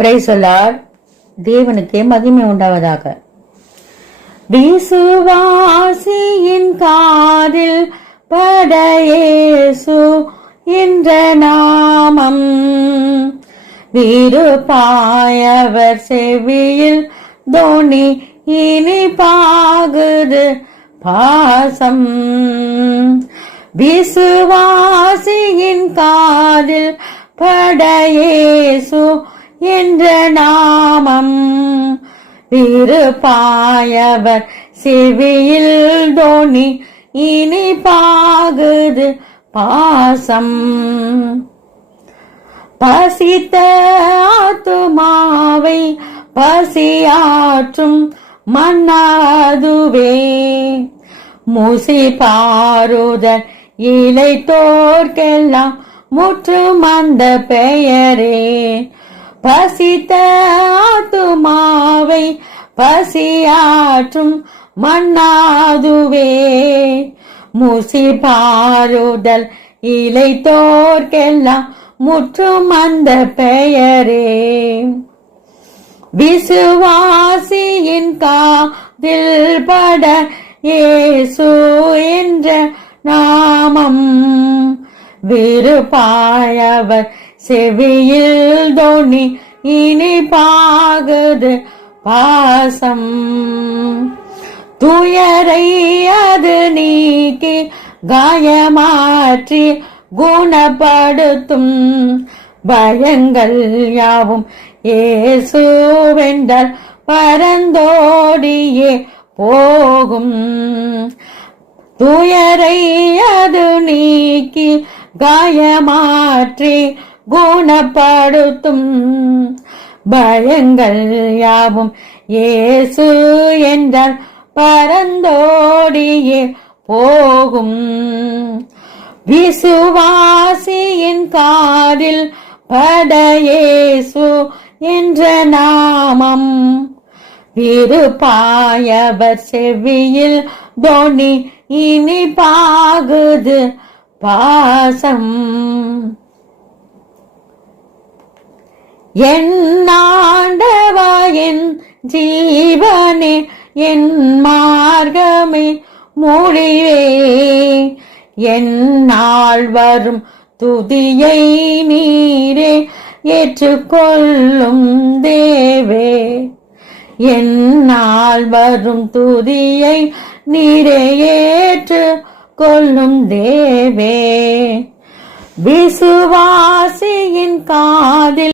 Praise the Lord. தேவனுக்கே மகிமை உண்டாவதாக. விசுவாசியின் காதில் பட இயேசு என்ற நாமம், விருப்பாயவர் செவியில் தோனி இனிப்பாகுது பாசம். விசுவாசியின் காதில் பட இயேசு என்ற நாமம், விருப்பாயவர் செவியில் தோனி இனிப்பாகுது பாசம். பசித்த ஆத்துமாவை பசியாற்றும் மன்னாதுவே, மூசி பாருதல் இலை தோர்க்கெல்லாம் முற்றும் அந்த பெயரே. பசித்த ஆத்துமாவை பசியாற்றும் மன்னாதுவே, மூசி பாருதல் இலை தோர்க்கெல்லாம் முற்றும் அந்த பெயரே. விசுவாசியின் காதில் பட இயேசு என்ற நாமம், விருப்பாயவர் செவியில் தோனி இனிப்பாகுது பாசம். துயரை அது நீக்கி காயமாற்றி குணப்படுத்தும், பயங்கள் யாவும் இயேசுவென்றால் பரந்தோடியே போகும். துயரை அது நீக்கி காயமாற்றி குணப்படுத்தும், பயங்கள் யாவும் இயேசு என்றால் பரந்தோடியே போகும். விசுவாசியின் காதில் பட இயேசு என்ற நாமம், விருப்பாயவர் செவியில் தோனி இனிப்பாகுது பாசம். என் ஆண்டவா என் ஜீவனே என் மார்க்கமே முடிவே, என் நாள் வரும் துதியை நீரே ஏற்றுக்கொள்ளும் தேவே. என் நாள் வரும் துதியை நீரே ஏற்றுக்கொள்ளும் தேவே. விசுவாசியின் காதில்